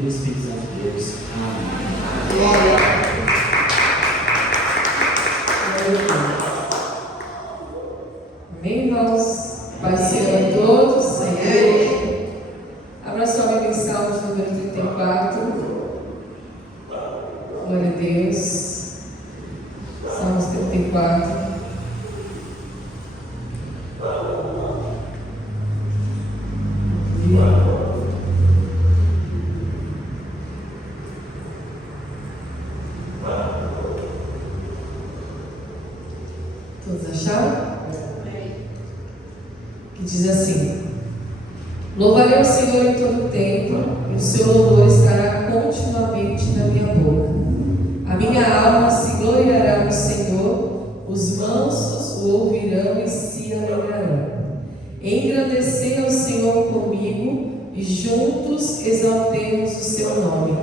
do Espírito Santo de Deus. Amém. Glória. Amém, irmãos? Paz seja a todos. Amém. Abra sua Bíblia em Salmos número 34. Glória a Deus. Salmos 34. Todos acharam? Que diz assim: louvarei o Senhor em todo o tempo, e o seu louvor estará continuamente na minha boca. A minha alma se gloriará no Senhor, os mansos o ouvirão e se alegrarão. Engrandecei ao Senhor comigo, e juntos exaltemos o seu nome.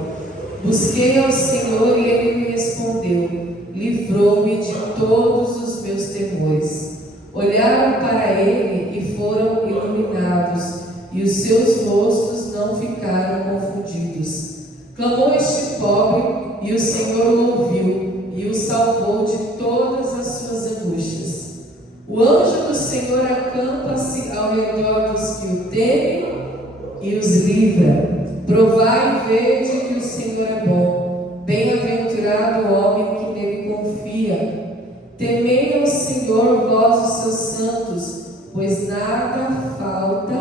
Busquei ao Senhor e ele me respondeu, livrou-me de todos os meus temores. Olharam para ele e foram iluminados, e os seus rostos não ficaram confundidos. Clamou este pobre, e o Senhor o ouviu, e o salvou de todas as suas angústias. O anjo do Senhor acampa-se ao redor dos que o temem e os livra. Provai e vede que o Senhor é bom. Bem-aventurado o homem que nele confia. Temei ao Senhor, vós os seus santos, pois nada falta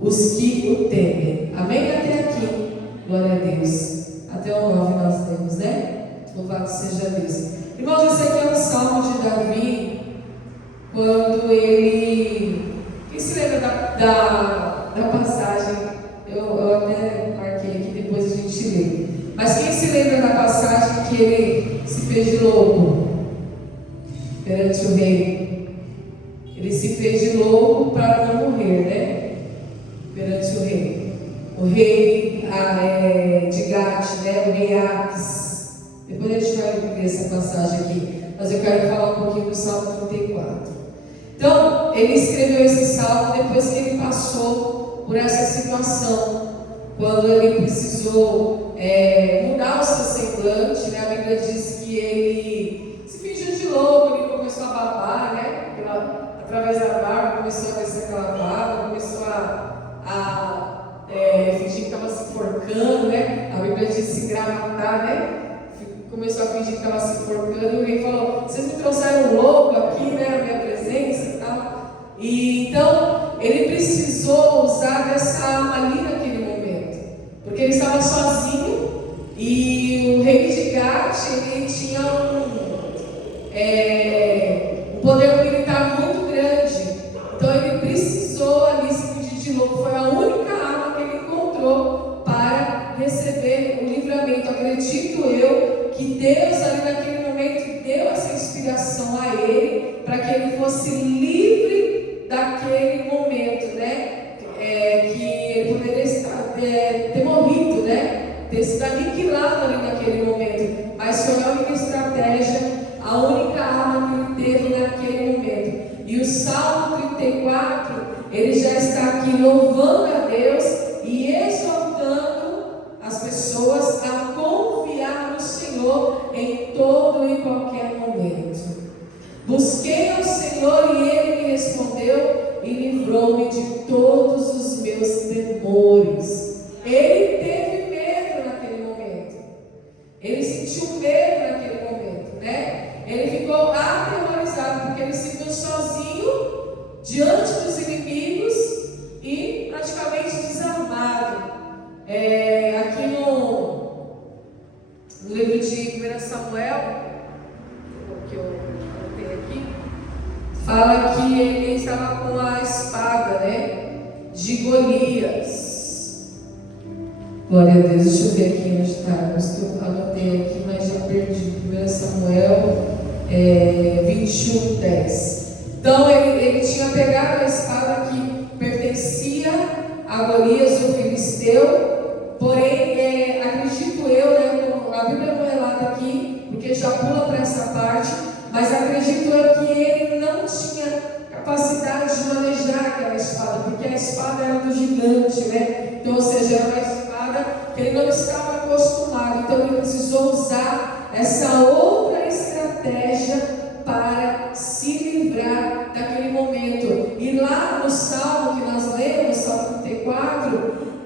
os que o temem. Amém? Até aqui. Glória a Deus. Até o 9 nós temos, né? Louvado seja Deus. Irmãos, esse aqui é um salmo de Davi, quando ele... Quem se lembra da passagem? Eu até marquei aqui, depois a gente lê. Mas quem se lembra da passagem que ele se fez de louco perante o rei? Ele se fez de louco para não morrer, né? Perante o rei. O rei de Gate, né? O rei Aques. Depois a gente vai ver essa passagem aqui. Mas eu quero falar um pouquinho do Salmo 34. Então, ele escreveu esse salmo depois que ele passou por essa situação. Quando ele precisou mudar o seu semblante, né? A Bíblia diz que ele se fingiu de louco, ele começou a babar, né? Através da barba, começou a descer aquela barba, começou a fingir que estava se enforcando, né? A Bíblia diz se engravatar, né? Começou a fingir que estava se enforcando, e o rei falou: vocês me trouxeram um louco aqui, né? Na minha presença e tal. E então, ele precisou usar dessa arma ali naquele momento, porque ele estava sozinho e o rei de Gate, ele tinha um poder militar muito grande. Então ele precisou ali se fingir de louco. Foi a única arma que ele encontrou para receber o livramento. Acredito eu que Deus ali naquele momento deu essa inspiração a ele para que ele fosse livre daquele momento, né? Que ele poderia ter morrido, né? Ter sido aniquilado ali naquele momento. Mas foi a única estratégia, a única arma que ele teve naquele momento. E o Salmo 34, ele já está aqui louvando a Deus e exortando as pessoas a confiar no Senhor em todo e qualquer momento. Busquei ao Senhor e ele me respondeu e livrou-me de todos os meus temores. Ele teve medo naquele momento. Ele sentiu medo naquele momento, né? Ele ficou aterrorizado porque ele se viu sozinho diante dos inimigos e praticamente desarmado. Aqui no livro de 1 Samuel, que eu anotei aqui, fala que ele estava com a espada, né, de Golias. Glória a Deus. Deixa eu ver aqui onde está, mas eu anotei aqui, mas já perdi. 1 Samuel 21, 10. Então ele tinha pegado a espada que pertencia a Golias, o filisteu, porém, acredito eu, né, a Bíblia não relata aqui, porque já pula para essa parte, mas acredito eu que ele não tinha capacidade de manejar aquela espada, porque a espada era do gigante, né? Então, ou seja, era uma espada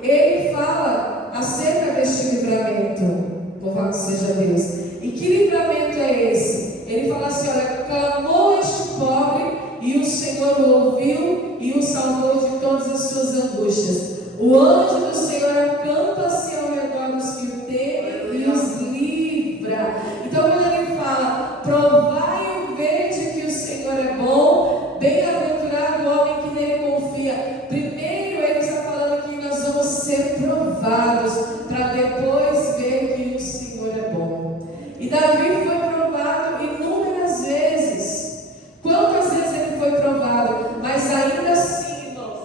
ele fala acerca deste livramento. Louvado seja Deus. E que livramento é esse? Ele fala assim: olha, clamou este pobre e o Senhor o ouviu e o salvou de todas as suas angústias. O anjo do Senhor acampa-se ao redor dos que o temem e os livra. Então, quando ele fala, provai e vede que o Senhor é bom, bem-aventurado o homem que nele confia. Primeiro, ele está falando que nós vamos ser provados, para depois ver que o Senhor é bom. E Davi foi provado inúmeras vezes. Quantas vezes ele foi provado? Mas ainda assim, irmãos,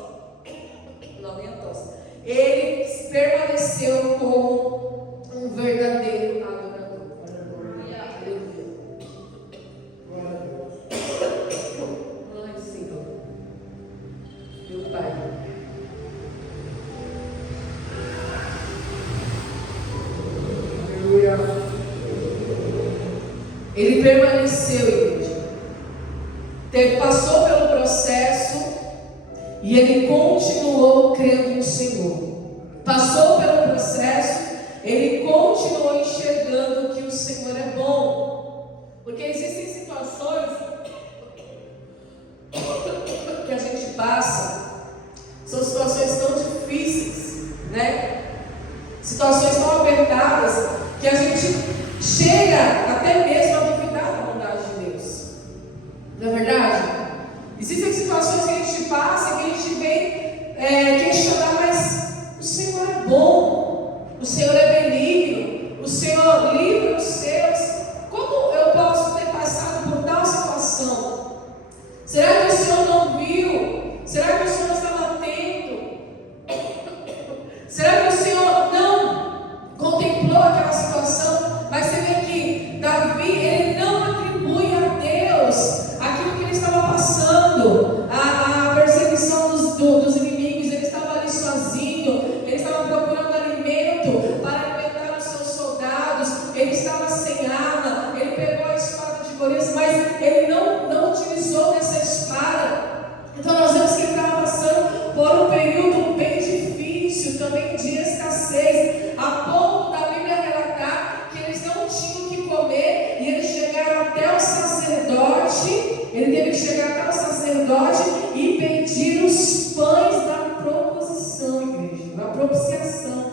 ele permaneceu como um verdadeiro adorador. Ai, Senhor, meu Pai. Ele permaneceu, igreja. Ele passou pelo processo e ele continuou crendo no Senhor. Passou pelo processo, ele continuou enxergando que o Senhor é bom. Porque existem situações que a gente passa, são situações tão difíceis, né? Situações tão apertadas que a gente chega até mesmo a duvidar da bondade de Deus. Não é verdade? Existem situações que a gente passa, que a gente vem questionar, mas o Senhor é bom, o Senhor é benigno, o Senhor livra os seus. Como eu posso ter passado por tal situação? Será que o Senhor não viu? Será que o Senhor estava atento? Será que o Senhor não contemplou aquela situação? Mas você vê que Davi, ele não atribui a Deus aquilo que ele estava passando, a perseguição dos inimigos. Ele estava ali sozinho, ele estava procurando alimento para alimentar os seus soldados, ele estava sem arma, ele pegou a espada de Golias, mas ele não utilizou dessa espada. Então nós vemos que ele estava passando por um período bem difícil, também de escassez, a ponto da Bíblia relatar que eles não tinham o que comer, e eles chegaram até o sacerdote. Ele teve que chegar até o sacerdote e pedir os pães da proposição, igreja, da propiciação,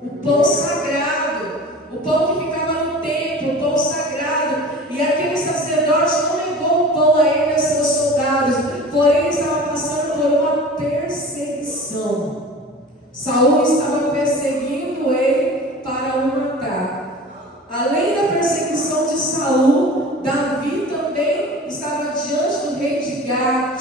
o pão sagrado, o pão que ficava no templo, o pão sagrado. E aquele sacerdote não levou o pão a ele e a seus soldados, porém ele estava passando por uma perseguição. Saul estava perseguindo ele para o matar. Além da perseguição de Saul, Davi também estava diante do rei de Gate,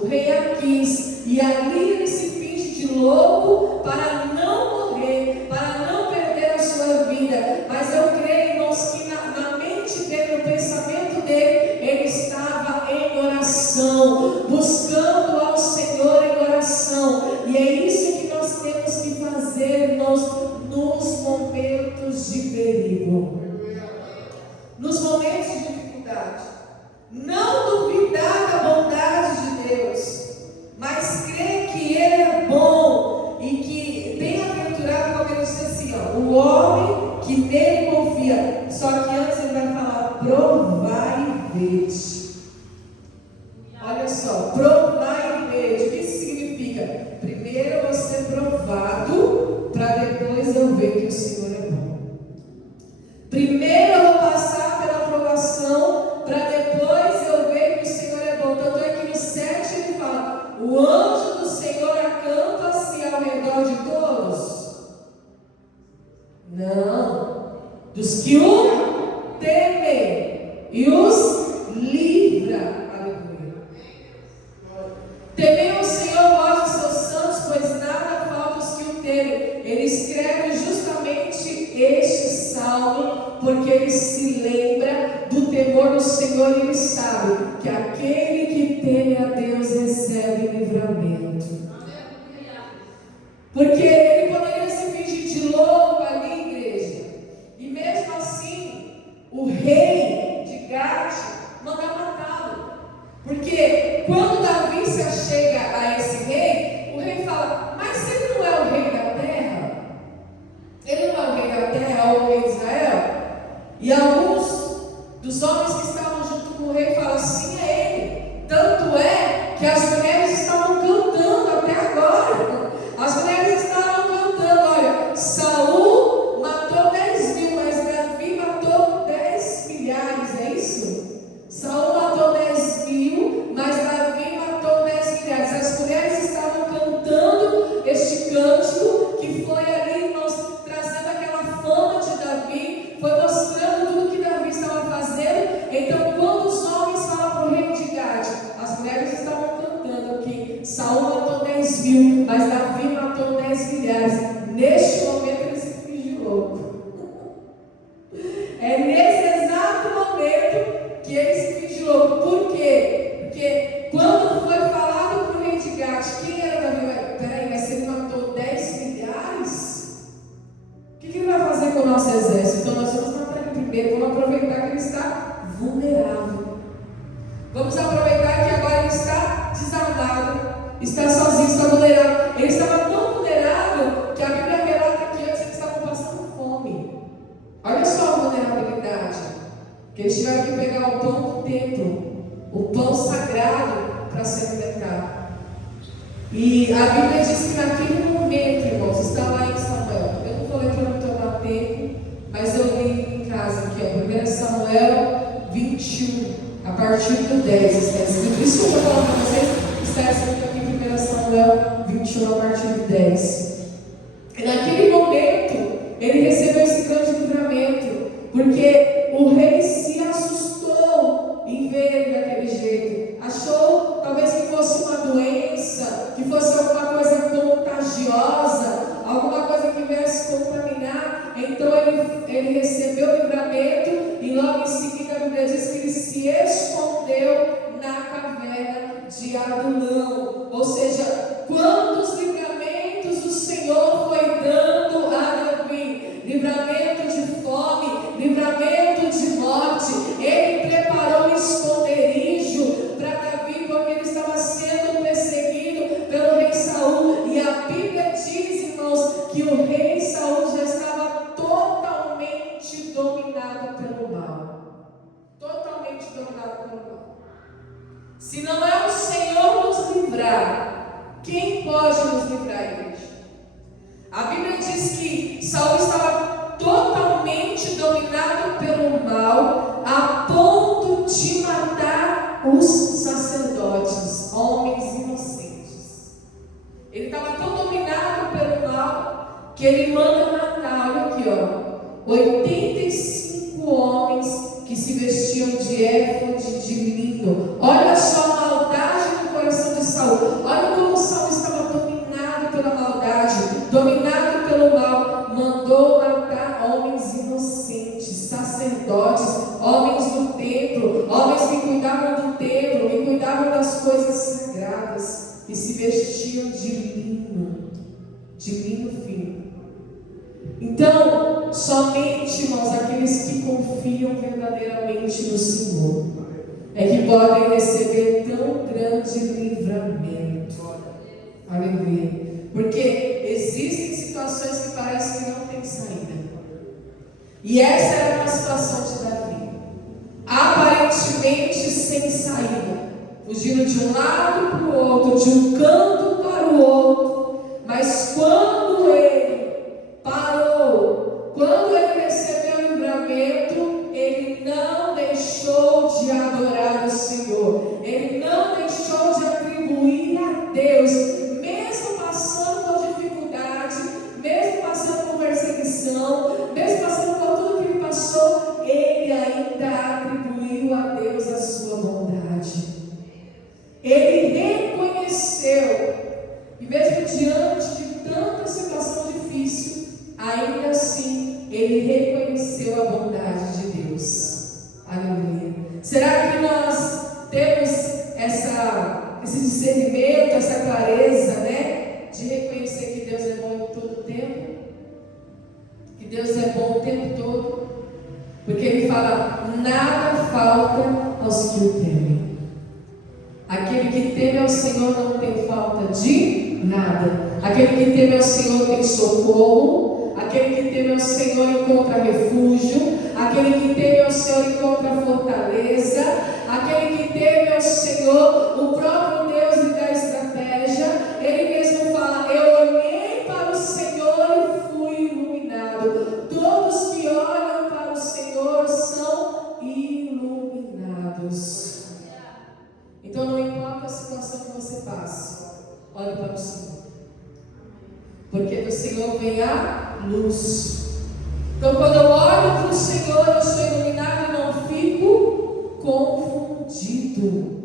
o rei Aquis, e ali ele se finge de louco para não morrer, para não perder a sua vida. Mas eu creio, irmãos, que na mente dele, no pensamento dele, ele estava em oração, buscando ao Senhor em oração. E é isso que nós temos que fazer, irmãos, nos momentos de perigo, nos momentos de dificuldade. Não duvidar da bondade de Deus, mas crer que Ele é bom e que bem-aventurado, como ele disse assim, o homem que nele confia. Só que antes ele vai falar, provai e vede. Olha só, provai e vede. O que isso significa? Primeiro eu vou ser provado, para depois eu ver que o Senhor é bom. Primeiro eu vou passar pela provação, para depois eu ver que o Senhor é bom. Tanto é que no 7 ele fala, o anjo do Senhor acampa-se ao redor de todos? Não, dos que o temem e os livra. Aleluia. Temei o Senhor, vós os seus santos, pois nada falta os que o temem. Ele escreve justamente este salmo, porque ele se lembra do temor do Senhor e ele sabe que aquele que teme a Deus recebe livramento. Porque ele poderia se fingir de louco ali, igreja, e mesmo assim o rei de Gate manda matá-lo. Porque quando Davi se achega a esse rei, o rei fala, mas ele não é o rei da terra? milhares. Neste momento ele se fingiu louco. É nesse exato momento que ele se fingiu louco. Por quê? Porque quando foi falado para o rei de Gate, quem era Davi? Peraí, mas se ele matou 10 milhares, o que ele vai fazer com o nosso exército? Então nós vamos matar ele primeiro, vamos aproveitar que ele está vulnerável. Vamos aproveitar que agora ele está desarmado, está sozinho, está vulnerável. Ele estava tão vulnerável que a Bíblia relata que antes eles estavam passando fome. Olha só a vulnerabilidade. Que eles tiveram que pegar o pão do templo, o pão sagrado, para se alimentar. E a Bíblia diz que naquele momento, irmãos, está lá em Samuel. Eu não vou ler para não tomar tempo, mas eu li em casa aqui, 1 Samuel 21, a partir do 10. Está escrito. Isso que eu estou falando para vocês, está escrito aqui em 1 Samuel 21, a partir do 10. E naquele momento, ele recebeu esse grande livramento, porque o rei se assustou em ver ele daquele jeito. Achou talvez que fosse uma doença, que fosse alguma coisa contagiosa, alguma coisa que viesse contaminar. Então ele recebeu o livramento e logo em seguida a Bíblia diz que ele se escondeu na caverna de Adulão. Ou seja, quantos livramentos o Senhor foi dando a Davi? Livramento de fome, livramento de morte. Ele preparou um esconderijo para Davi, porque ele estava sendo perseguido pelo rei Saul. E a Bíblia diz, irmãos, que o rei Saul já estava totalmente dominado pelo mal. Totalmente dominado pelo mal. Se não é o Senhor nos livrar, quem pode nos livrar, igreja? A Bíblia diz que Saul estava totalmente dominado pelo mal, a ponto de matar os sacerdotes, homens inocentes. Ele estava tão dominado pelo mal que ele manda matar, olha aqui, 85 homens que se vestiam de éfode de linho. Olha só a maldade do coração de Saul. Olha como Saul estava dominado pela maldade, dominado pelo mal. Mandou matar homens inocentes, sacerdotes, homens do templo, homens que cuidavam do templo, que cuidavam das coisas sagradas, que se vestiam de linho fino. Então, somente, irmãos, aqueles que confiam verdadeiramente no Senhor é que podem receber tão grande livramento. Aleluia. Porque existem situações que parece que não tem saída. E essa era uma situação de Davi, aparentemente sem saída, fugindo de um lado para o outro, de um canto para o outro. Mas quando ele parou, quando ele recebeu o livramento, ele não deixou de adorar o Senhor, ele não deixou de atribuir a Deus, mesmo passando por dificuldade, mesmo passando por perseguição, mesmo passando por tudo que ele passou, ele ainda atribuiu a Deus a sua bondade. Ele reconheceu, e mesmo diante de tanta situação difícil, ainda assim, ele reconheceu a bondade de Deus. Aleluia. Será que nós temos esse discernimento, essa clareza, né? De reconhecer que Deus é bom em todo o tempo? Que Deus é bom o tempo todo? Porque Ele fala, nada falta aos que o temem. Aquele que teme ao Senhor não tem falta de nada. Aquele que teme ao Senhor tem socorro. Aquele que teme ao Senhor encontra refúgio. Aquele que teme ao Senhor encontra fortaleza. Aquele que teme ao Senhor, o próprio Deus lhe dá estratégia. Ele mesmo fala, eu olhei para o Senhor e fui iluminado. Todos que olham para o Senhor são iluminados. Então não importa a situação que você passe, olhe para o Senhor, porque do Senhor vem a luz. Então quando eu olho para o Senhor, eu sou iluminado e não fico confundido.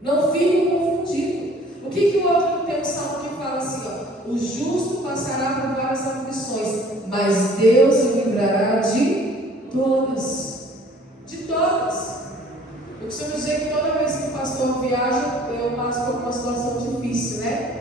Não fico confundido. O que o outro tem um salmo que fala assim, o justo passará por várias aflições, mas Deus o livrará de todas. De todas. Eu costumo dizer que toda vez que o pastor viaja, eu passo por uma situação difícil, né?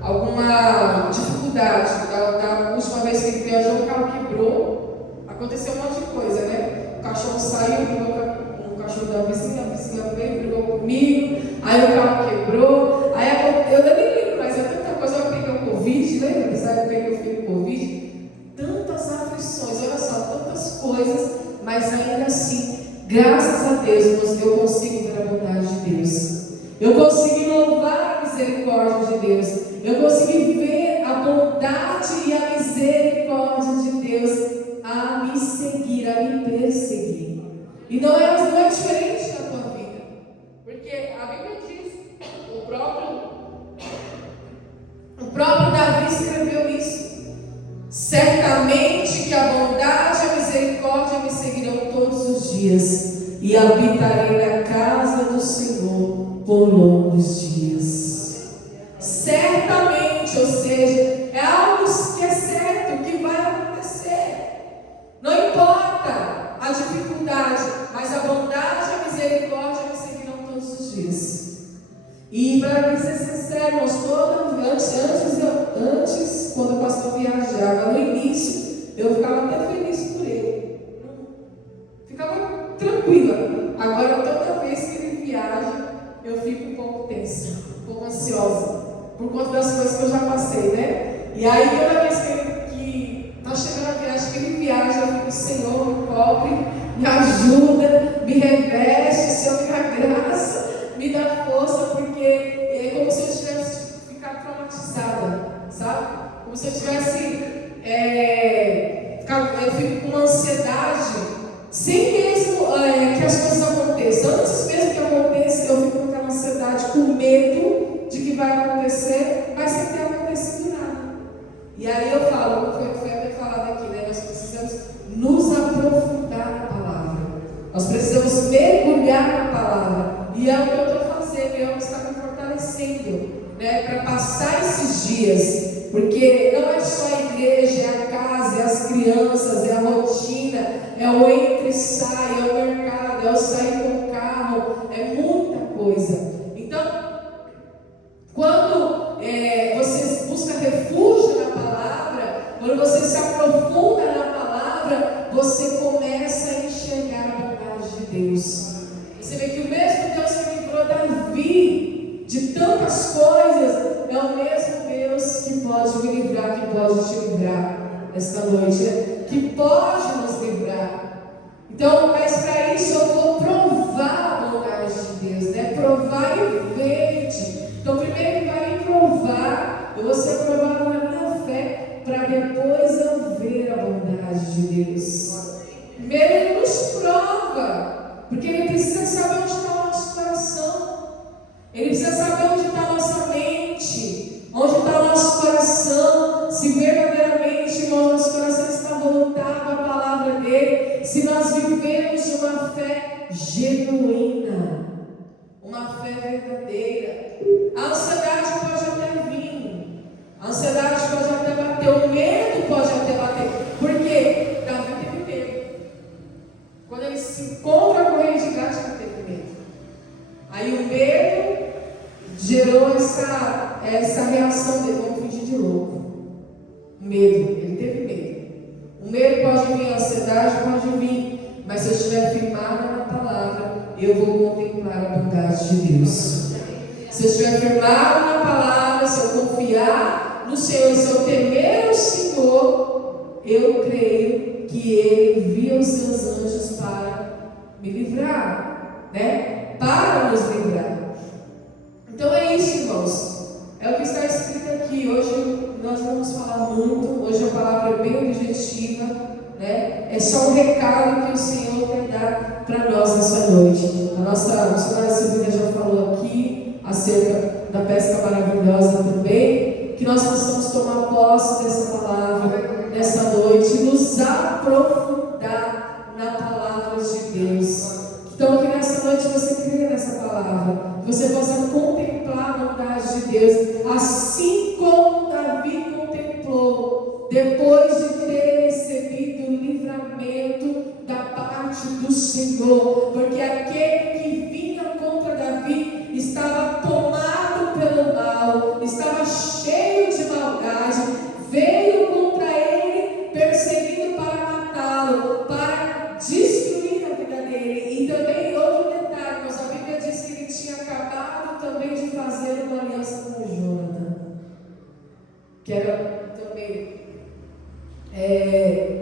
Alguma dificuldade. Da última vez que ele viajou, o carro quebrou, aconteceu um monte de coisa, né? O cachorro saiu, brigou com o cachorro da vizinha, a vizinha veio, brigou comigo, aí o carro quebrou, aí eu nem lembro, mas é tanta coisa. Eu peguei o Covid, lembra? Sabe, eu peguei o filho com Covid, tantas aflições, olha só, tantas coisas, mas ainda assim, graças a Deus, eu consigo ver a bondade de Deus. Eu consegui louvar a misericórdia de Deus. Eu consegui ver a bondade e a misericórdia de Deus a me seguir, a me perseguir. E não é diferente na tua vida. Porque a Bíblia diz, o próprio Davi escreveu isso. Certamente que a bondade e a misericórdia me seguirão todos os dias, e habitarei na casa do Senhor por longos dias. Certamente, ou seja, é algo que é certo, que vai acontecer. Não importa a dificuldade, mas a bondade e a misericórdia me seguirão todos os dias. E para ser sincero, antes, quando o pastor viajava, no início, eu ficava até feliz por ele. Ficava tranquila. Agora, toda vez que ele viaja, eu fico um pouco tensa, um pouco ansiosa, por conta das coisas que eu já passei, né? E aí, toda vez que está chegando a viagem, que ele viaja, eu fico: Senhor, me cobre, me ajuda, me reveste, Senhor, me dá graça, me dá força, porque é como se eu tivesse ficado traumatizada, sabe? Como se eu tivesse, eu fico com uma ansiedade, sem mesmo que as coisas aconteçam. Antes mesmo que aconteça, eu fico com aquela ansiedade, com medo de que vai acontecer, mas sem ter acontecido nada. E aí eu falo, foi até falado aqui, né? Nós precisamos nos aprofundar na palavra. Nós precisamos mergulhar na palavra. E é o que eu estou fazendo, é o que está me fortalecendo, né? Para passar esses dias. Porque não é só a igreja, é a casa, é as crianças, é a rotina, é o entra e sai, é o mercado, é o sair com o carro, é muita coisa. Então, quando você busca refúgio na palavra, quando você se aprofunda na palavra, você começa a enxergar a bondade de Deus. Você vê que o mesmo Deus que livrou Davi de tantas coisas é o mesmo Deus que pode me livrar, que pode te livrar esta noite, né? Que pode nos livrar. Então, mas para isso eu vou provar a bondade de Deus, né? Provar e ver. Então, primeiro ele vai me provar, eu vou ser provado na minha fé, para depois eu ver a bondade de Deus. Primeiro ele nos prova, porque ele precisa saber onde está o nosso coração. Ele precisa saber onde está a nossa mente, onde está o nosso coração, se verdadeiramente o nosso coração está voltado à palavra dele, se nós vivemos uma fé genuína, uma fé verdadeira. A ansiedade pode até vir, a ansiedade pode até bater, o medo pode até bater. Por quê? Davi teve medo. Quando ele se encontra com o rei de Gade, ele teve medo. Aí o medo gerou essa reação dele, vamos fingir de louco. O medo, ele teve medo. O medo pode vir, a ansiedade pode vir, mas se eu estiver firmado na palavra, eu vou contemplar a bondade de Deus. Se eu estiver firmado na palavra, se eu confiar no Senhor, se eu temer o Senhor, eu creio que Ele envia os seus anjos para me livrar, né? Para nos livrar. Então é isso, irmãos. É o que está escrito aqui. Hoje nós vamos falar muito. Hoje a palavra é bem objetiva, né? É só um recado que o Senhor quer dar para nós nessa noite. A nossa missionária Silvia já falou aqui acerca da pesca maravilhosa também. Que nós possamos tomar posse dessa palavra nessa noite e nos aprofundar na palavra de Deus. Então, que nessa noite você crê nessa palavra, que você possa contemplar a bondade de Deus, depois de ter recebido o livramento da parte do Senhor, porque aquele que vinha contra Davi estava tomado pelo mal, estava cheio de maldade, veio contra ele, perseguindo para matá-lo, para destruir a vida dele. E também outro detalhe, mas a Bíblia diz que ele tinha acabado também de fazer uma aliança com Jonathan, que era também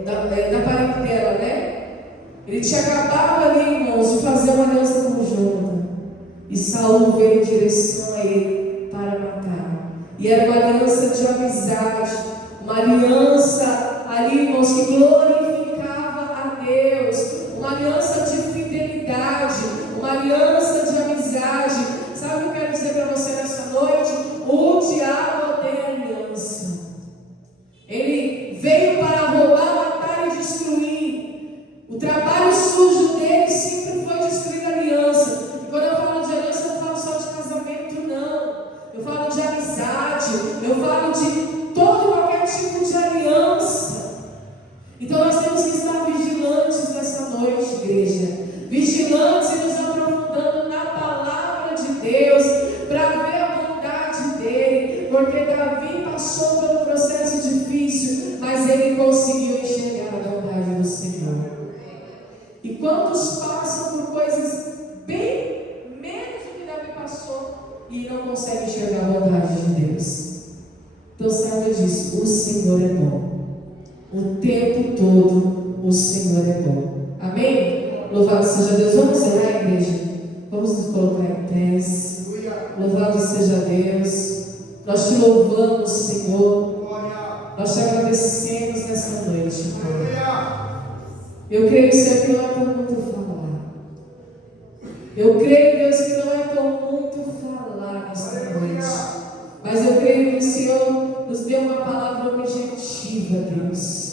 da parentela, né? Ele tinha acabado ali, irmãos, de fazer uma aliança com Jonathan, e Saul veio em direção a ele para matar. E era uma aliança de amizade, uma aliança ali, irmãos, que glorificava a Deus, uma aliança de fidelidade, uma aliança de amizade. Sabe o que eu quero dizer para você nessa noite? O diabo odeia aliança. Ele veio para roubar, matar e destruir. O trabalho sujo dele sempre foi destruir a aliança. E quando eu falo de aliança, eu não falo só de casamento, não. Eu falo de amizade, eu falo de todo qualquer tipo de aliança. Então nós temos que estar vigilantes nessa noite, igreja. Vigilantes e nos aprofundando na palavra de Deus, para ver a bondade dele. Porque Davi passou por um processo difícil, mas ele conseguiu enxergar a bondade do Senhor. E quantos passam por coisas bem menos do que Davi passou e não conseguem enxergar a bondade de Deus? Então saiba disso, o Senhor é bom. O tempo todo o Senhor é bom. Amém? Louvado seja Deus. Vamos orar, igreja? Vamos nos colocar em pés. Louvado seja Deus. Nós te louvamos, Senhor. Nós te agradecemos nessa noite, Pai. Eu creio, Senhor, que não é por muito falar. Eu creio, Deus, que não é por muito falar nesta noite. Mas eu creio que o Senhor nos deu uma palavra objetiva, Deus.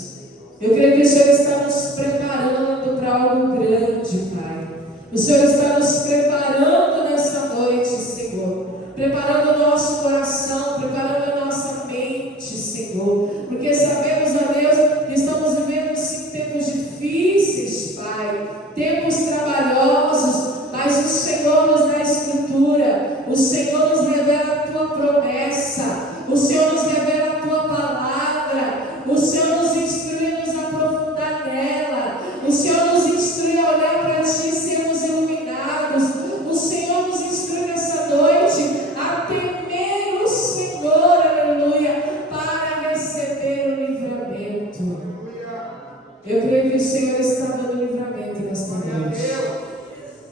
Eu creio que o Senhor está nos preparando para algo grande, Pai. O Senhor está nos preparando nessa noite, Senhor. Preparando o nosso coração, preparando a nossa mente, Senhor. Porque sabemos, ó Deus, que estamos vivendo sim tempos difíceis, Pai. Tempos trabalhosos, mas o Senhor nos dá a escritura. O Senhor nos revela a Tua promessa. O Senhor nos revela a Tua palavra. O Senhor nos instrui a nos aprofundar nela. O Senhor nos instrui a olhar para Ti e sermos iluminados. O Senhor nos instrui nessa noite a temer o Senhor, aleluia, para receber o livramento. Eu creio que o Senhor está dando livramento nesta noite.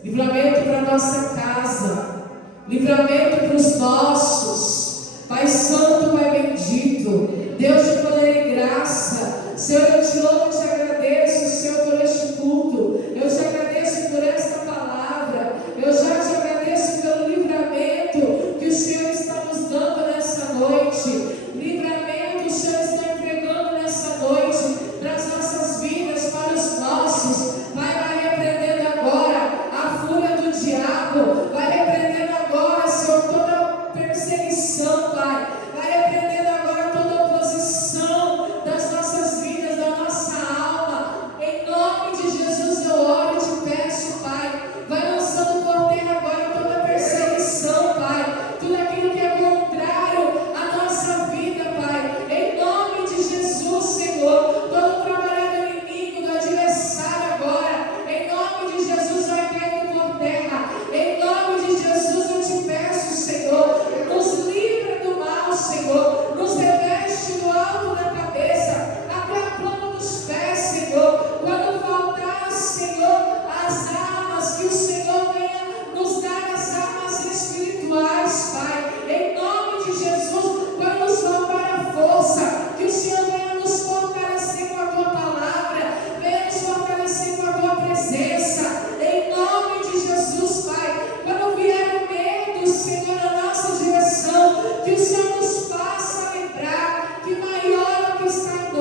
Livramento para a nossa casa. Livramento para os nossos. Pai Santo, Pai Bendito, Deus de poder e graça. Senhor, eu te louvo e te agradeço, Senhor, por este culto. Eu te agradeço por esta palavra. Eu já te agradeço pelo livramento que o Senhor está nos dando nessa noite. Livramento o Senhor está entregando nessa noite para as nossas vidas, para os nossos. Vai repreendendo agora a fúria do diabo. Vai repreendendo agora, Senhor, toda perseguição, Pai. Vai repreendendo agora toda oposição das nossas vidas, da nossa alma. Em nome de Jesus eu oro e te peço, Pai. Vai lançando por terra agora toda perseguição, Pai. Tudo aquilo que é contrário à nossa vida, Pai. Em nome de Jesus, Senhor. Todo trabalho do inimigo, do adversário agora. Em nome de Jesus vai caindo por terra. Em nome de Jesus eu te peço, Senhor. Nos livra do mal, Senhor. Nos reveste do alto da cabeça até a planta dos pés, Senhor. Quando faltar, Senhor, as armas, que o Senhor venha nos dar as armas espirituais, Pai. Em nome de Jesus, quando nos faltar a força, que o Senhor venha nos fortalecer com a Tua palavra, venha nos fortalecer com a Tua presença. Em nome de Jesus, Pai. Quando vier o medo, Senhor, na nossa direção, que o Senhor nos faça lembrar que maior é o que está em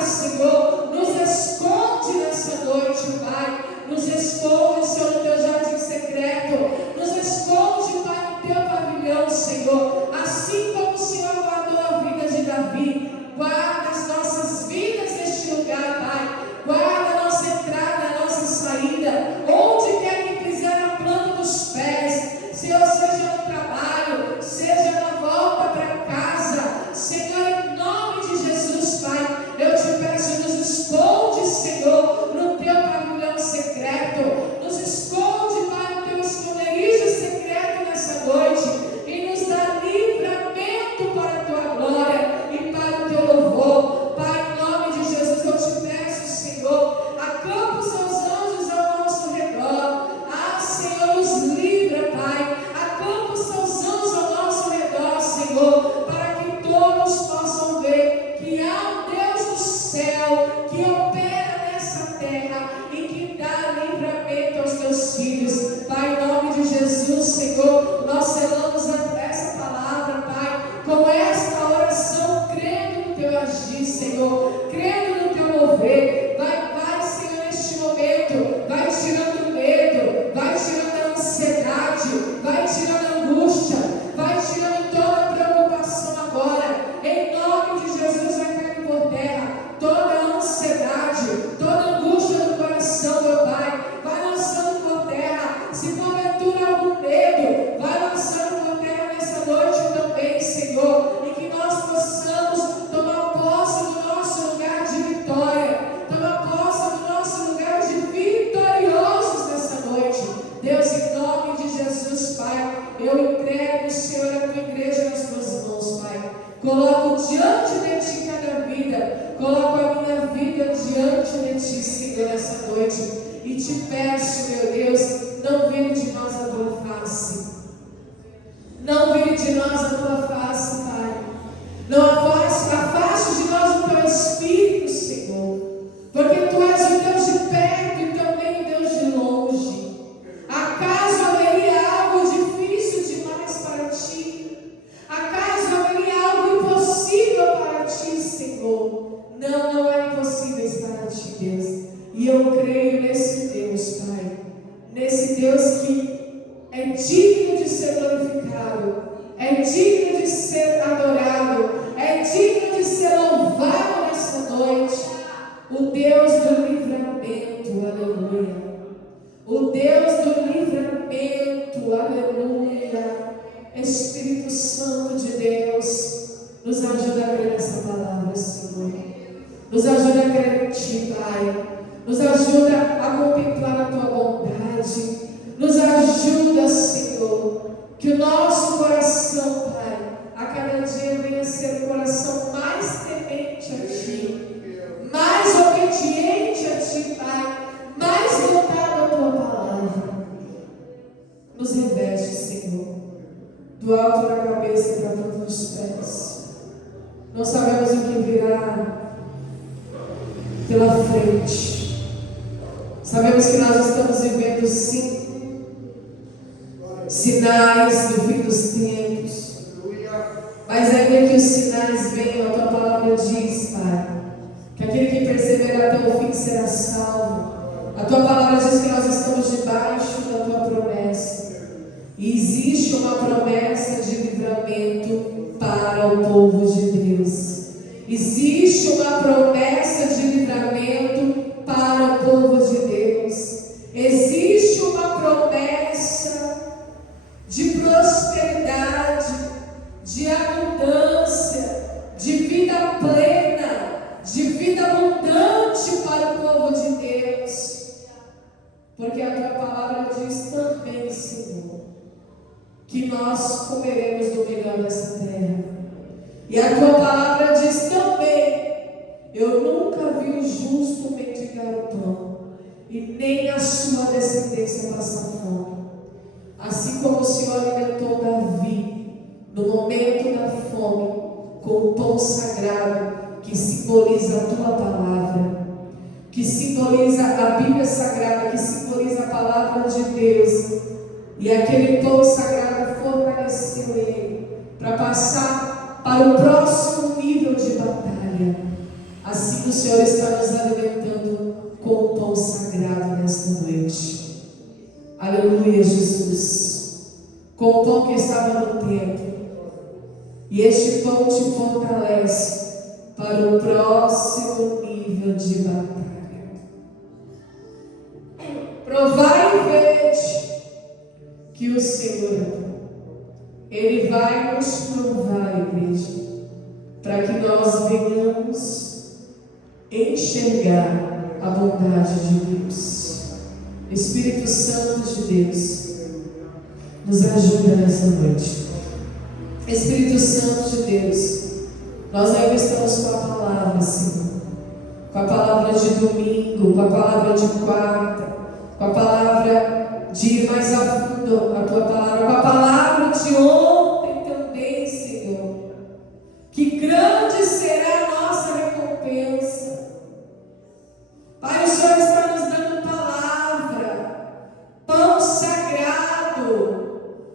guarda, Senhor, nos esconde nessa noite, Pai. Nos esconde, Senhor, no teu jardim secreto. Nos esconde, Pai, no teu pavilhão, Senhor. Assim como o Senhor guardou a vida de Davi, guarda as nossas vidas neste lugar, Pai. Guarda a nossa entrada, a nossa saída. Onde quer que pisar na planta dos pés, Senhor, seja no trabalho, seja na volta para casa, Senhor, em nome de Jesus, Pai, eu te peço, nos esconde, Senhor, no teu pavilhão secreto, nos esconde, Pai, no teu esconderijo secreto nessa noite, e nos dá livramento para a tua glória e para o teu louvor. Pai, em nome de Jesus, eu te peço, Senhor, acampa os seus anjos ao nosso redor. Ah, Senhor, nos livra, Pai. Acampa os seus anjos ao nosso redor, Senhor, para que todos possam ver que há um Deus do céu que opera nessa terra e que dá livramento aos teus filhos. Pai, em nome de Jesus, Senhor, nós selamos essa palavra, Pai, com esta oração, crendo no teu agir, Senhor, crendo no teu mover. Vai, Senhor, neste momento, vai tirando o medo, vai tirando a ansiedade, vai tirando a angústia, vai tirando toda a preocupação agora. Em nome de Jesus, vai caindo por terra toda a ansiedade, toda a angústia do coração, meu Pai. Vai lançando por terra. Se porventura algum medo, vai lançando por terra nessa noite também, Senhor. E que nós possamos tomar posse do nosso lugar de vitória, tomar posse do nosso lugar de vitoriosos nessa noite. Deus, em nome de Jesus, Pai, eu entrego, Senhor, a tua igreja nas tuas mãos, Pai. Coloco diante de ti cada vida, coloco a minha vida diante de ti, Senhor, nessa noite. E te peço, meu Deus, não vire de nós a tua face. Não vire de nós a tua face, Pai. Não afaste de nós o teu Espírito, Senhor. Porque tu és o Deus de perto e também o Deus de longe. Acaso haveria algo difícil demais para ti? Acaso haveria algo impossível para ti, Senhor? Não há impossíveis para ti, Deus. E eu creio nesse Deus, Pai. Nesse Deus que é digno de ser glorificado, é digno de ser adorado, é digno de ser louvado nessa noite. O Deus do livramento, aleluia. O Deus do livramento, aleluia. Espírito Santo de Deus, nos ajuda a crer nessa palavra, Senhor. Nos ajuda a crer em ti, Pai. Nos ajuda a contemplar a tua bondade. Nos ajuda, Senhor, que o nosso coração, Pai, a cada dia venha a ser um coração mais temente a ti, mais obediente a ti, Pai, mais voltado à tua palavra. Nos reveste, Senhor, do alto da cabeça para todos os pés. Não sabemos o que virá pela frente. Sabemos que nós estamos vivendo, sim, sinais do fim dos tempos. Mas ainda que os sinais venham, a tua palavra diz, Pai, que aquele que perseverar até o fim será salvo. A tua palavra diz que nós estamos debaixo da tua promessa. E existe uma promessa de livramento para o povo de Deus. Existe uma promessa de livramento para o povo de Deus. Existe uma promessa de prosperidade, de abundância, de vida plena, de vida abundante para o povo de Deus. Porque a tua palavra diz também, Senhor, que nós comeremos do melhor dessa terra. E a tua palavra diz também: eu nunca vi o justo mendigar o pão, e nem a sua descendência passar fome. Assim como o Senhor alimentou Davi no momento da fome com o pão sagrado, que simboliza a tua palavra, que simboliza a Bíblia Sagrada, que simboliza a palavra de Deus. E aquele pão sagrado fortaleceu ele para passar para o próximo nível de batalha. Assim que o Senhor está nos alimentando com o pão sagrado nesta noite. Aleluia, Jesus. Com o pão que estava no templo. E este pão te fortalece para o próximo nível de batalha. Provai e vede que o Senhor, Ele vai nos provar, igreja, para que nós venhamos enxergar a bondade de Deus. Espírito Santo de Deus, nos ajuda nessa noite. Espírito Santo de Deus, nós ainda estamos com a palavra, Senhor, com a palavra de domingo, com a palavra de quarta, com a palavra de ir mais a fundo a tua palavra, com a palavra de ontem também, Senhor. Que grande será a nossa recompensa. Pai, o Senhor está nos dando palavra, pão sagrado.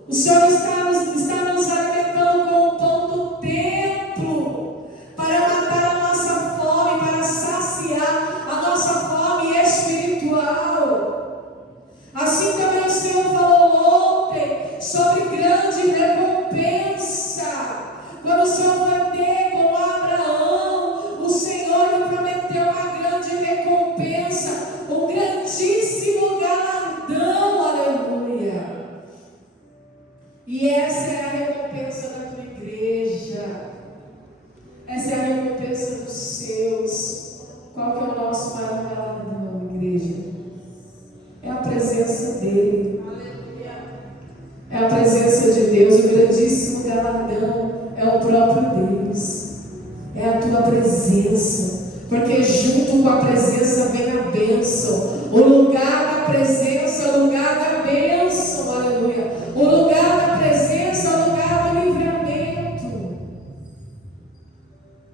O Senhor está nos alimentando com o pão do templo, para matar a nossa fome, para saciar a nossa fome espiritual. Assim também o Senhor falou ontem sobre grande recompensa. Quando o Senhor foi ter com Abraão, o Senhor lhe prometeu uma grande recompensa, um grandíssimo galardão, aleluia. E essa é a recompensa da tua igreja, essa é a recompensa dos seus. Qual que é o nosso maior galardão, igreja? É a presença dele. É a presença de Deus. O grandíssimo galardão é o próprio Deus. É a tua presença. Porque junto com a presença vem a bênção. O lugar da presença é o lugar da bênção. Aleluia. O lugar da presença é o lugar do livramento.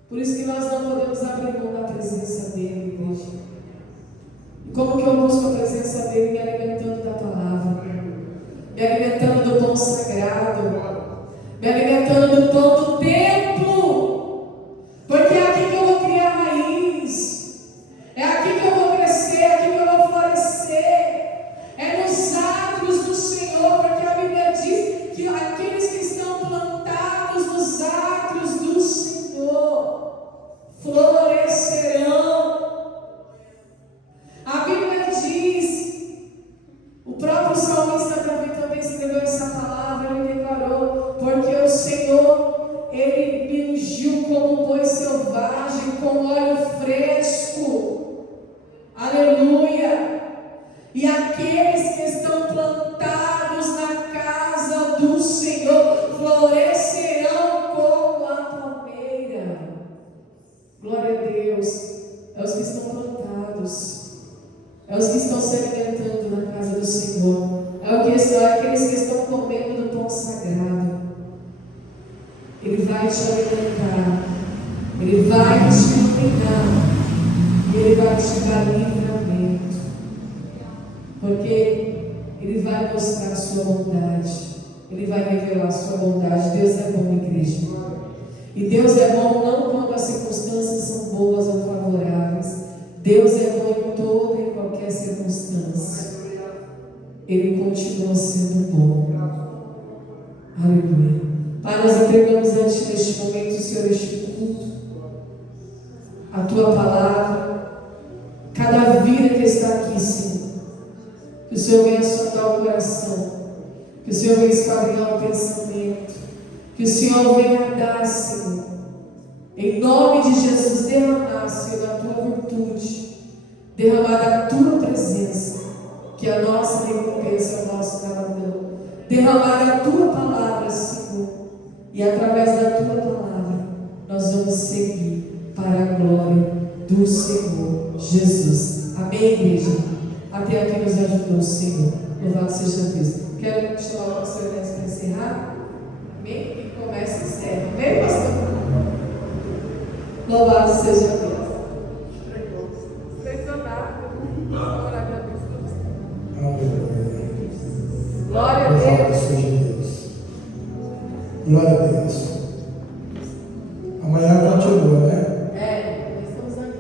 Por isso que nós não podemos abrir mão da presença dele, igreja. Como que eu busco a presença dele? Me alimentando da palavra, me alimentando do pão sagrado, me alimentando do pão do templo, porque é aqui que eu vou criar raiz, é aqui que eu vou crescer, é aqui que eu vou florescer, é nos átrios do Senhor, porque a Bíblia diz que aqueles que estão plantados nos átrios do Senhor florescerão. A Bíblia diz, o próprio salmista também escreveu essa palavra, ele declarou, porque o Senhor, Ele me ungiu como um boi selvagem, com óleo fresco, aleluia, e aqueles que estão plantados na casa do Senhor, florescerão como a palmeira. Glória a Deus, é os que estão plantados, é os que estão se alimentando na casa do Senhor. É aqueles que estão comendo do pão sagrado. Ele vai te alimentar. Ele vai te iluminar. E Ele vai te dar livramento. Porque Ele vai mostrar a sua bondade. Ele vai revelar a sua bondade. Deus é bom, igreja. E Deus é bom não quando as circunstâncias são boas ou favoráveis. Deus é bom em toda e qualquer circunstância. Ele continua sendo bom. Aleluia. Pai, nós entregamos antes deste momento, Senhor, este culto, a Tua palavra, cada vida que está aqui, Senhor. Que o Senhor venha sondar o coração, que o Senhor venha esquadrinhar o pensamento, que o Senhor venha dar, Senhor, em nome de Jesus, derramar, Senhor, a Tua virtude, derramar a Tua presença, que é a nossa recompensa, é o nosso galardão, derramar a Tua palavra, Senhor, e através da Tua palavra, nós vamos seguir para a glória do Senhor Jesus. Amém, igreja? Até aqui nos ajudou o Senhor. Louvado seja Deus. Quero chamar o pastor Ernesto para encerrar. Amém? E começa sério. Amém, pastor? Louvado seja Deus. Glória a Deus. Glória a Deus. Amanhã continua, né? É, estamos aqui.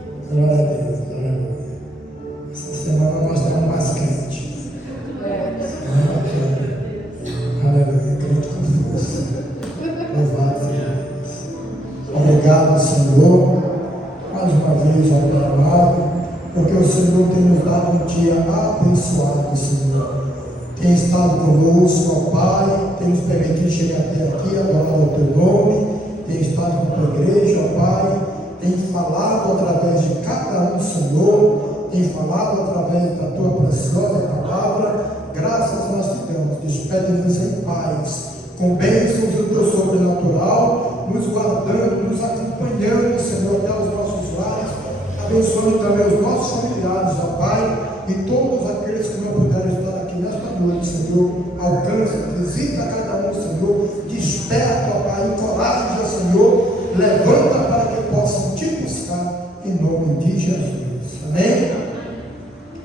porque o Senhor tem nos dado um dia abençoado, Senhor. Tem estado conosco, ó Pai, tem nos permitido chegar até aqui, adorar o Teu nome, tem estado com a Tua igreja, ó Pai, tem falado através de cada um, Senhor, tem falado através da Tua preciosa palavra. Graças nós te damos, despede-nos em paz, com bênçãos do Teu sobrenatural, nos guardando, nos acompanhando, Senhor, até os nossos lares, abençoando também os nossos familiares, ó Pai, e todos aqueles que não puderam estar aqui nesta noite, Senhor. Alcança, visita cada um, Senhor, desperta, ó Pai, encoraja, Senhor, levanta para que possam te buscar, em nome de Jesus, amém?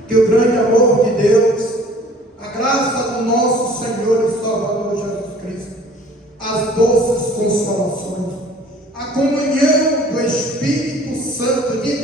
Que o grande amor de Deus, a graça do nosso Senhor e Salvador Jesus Cristo, as doces consolações, a comunhão do Espírito Santo de